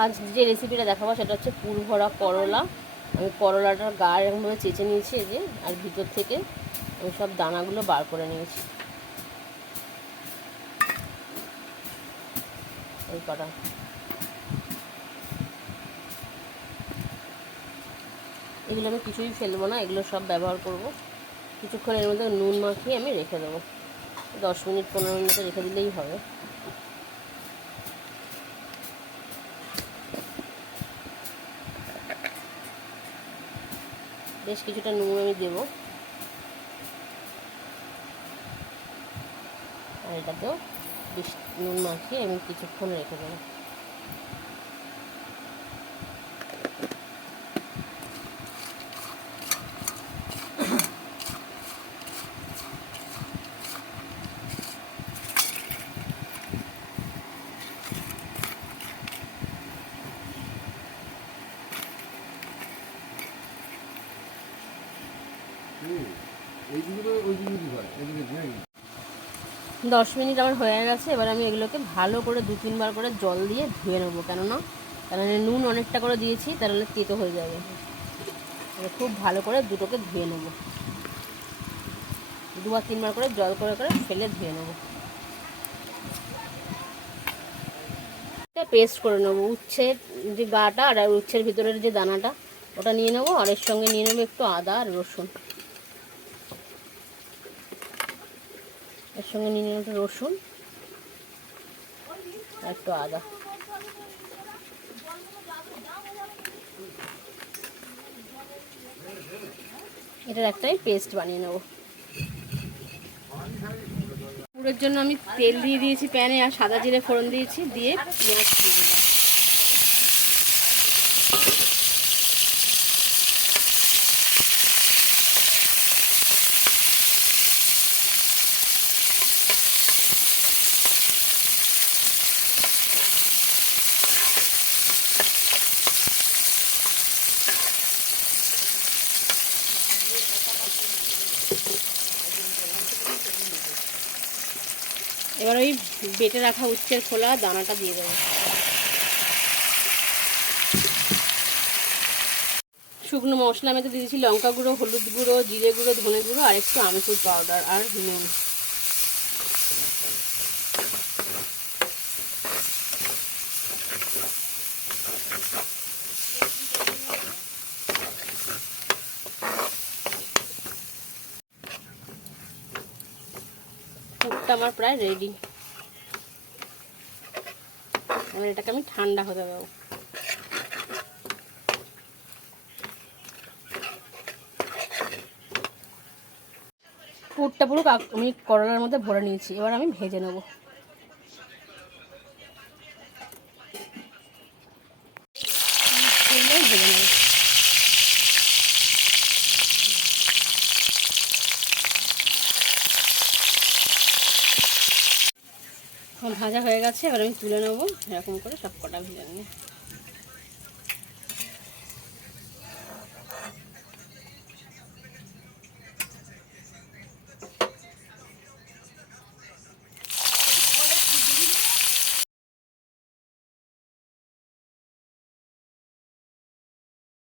আজ যে রেসিপিটা দেখাবো সেটা হচ্ছে পুর ভরা করলা। আমি করলাটার গা এরকমভাবে চেঁচে নিয়েছি এই যে, আর ভিতর থেকে আমি সব দানাগুলো বার করে নিয়েছি। এই কটা এগুলো আমি কিছুই ফেলবো না, এগুলো সব ব্যবহার করব। কিছুক্ষণ এর মধ্যে নুন মাখিয়ে আমি রেখে দেবো, 10 মিনিট 15 মিনিট রেখে দিলেই হবে। বেশ কিছুটা নুন আমি দেবো, আর এটাতেও বেশ নুন মাখিয়ে আমি কিছুক্ষণ রেখে দেবো। দশ মিনিট আমার হয়ে গেছে। এবার আমি এগুলোকে ভালো করে 2-3 বার করে জল দিয়ে ধুয়ে নেবো, কারণ নুন অনেকটা করে দিয়েছি, তাহলে তেতো হয়ে যাবে। খুব ভালো করে দুটোকে ধুয়ে নেবো, 2-3 বার করে জল করে করে ফেলে ধুয়ে নেবো। পেস্ট করে নেবো উচ্ছের যে গাটা আর উচ্ছের ভিতরের যে দানাটা, ওটা নিয়ে নেবো। আর এর সঙ্গে নিয়ে নেবো একটু আদা আর রসুন। এর সঙ্গে নিয়ে নেবো একটু রসুন আর একটু আদা। এটার একটাই পেস্ট বানিয়ে নেবো। পুরের জন্য আমি তেল দিয়ে দিয়েছি প্যানে, আর সাদা জিরে ফোড়ন দিয়েছি, দিয়ে পেঁয়াজ দিয়ে দিলাম। এবার ওই বেটে রাখা উচ্ছের খোলা দানাটা দিয়ে দেবো। শুকনো মশলা আমি তো দিয়েছি লঙ্কা গুঁড়ো, হলুদ গুঁড়ো, জিরে গুঁড়ো, ধনে গুঁড়ো আর একটু আমচুর পাউডার আর নুন। পুরটা আমার প্রায় রেডি। এবার এটাকে আমি ঠান্ডা হতে দেবো। পুরটা পুরো আমি করলার মধ্যে ভরে নিয়েছি, এবার আমি ভেজে নেব। ভেজে নেব। ভাজা হয়ে গেছে, এবার আমি তুলে নেবো এরকম করে সব কটা ভেজে নিয়ে।